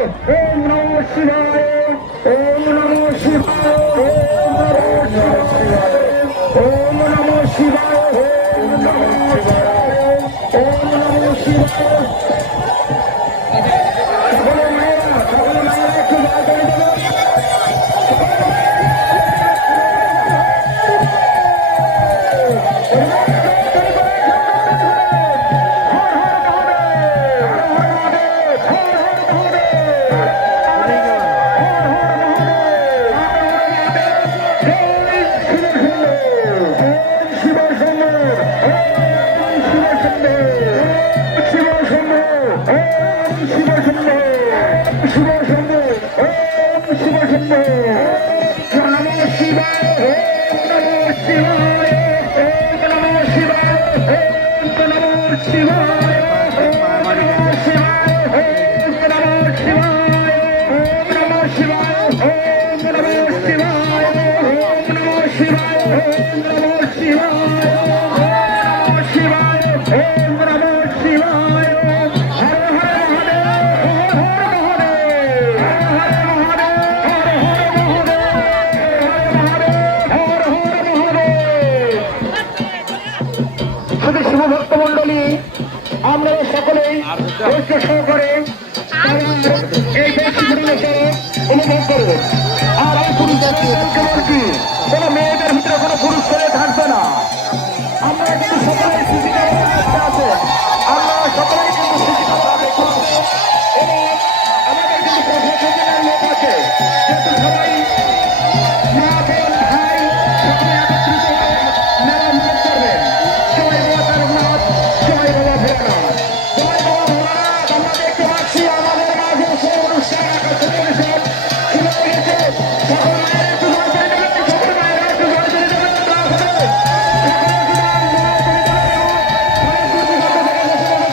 ওম নম শিবায় ওম নম শিবায় ওম নম শিবায় ওম নম শিবায় ওম নম শিবায় Yeah. Shiva, Om Namo Shivaya. শুধু শুভ ভক্ত মন্ডলী আমরা সকলে ধৈর্য সহকারে এই ব্যক্তি পরিবেশে অনুভব করব। আর এই পুরুষের কোনো মেয়েদের ভিতরে কোনো পুরুষ করে থাকবে না। আমরা কিন্তু সকলে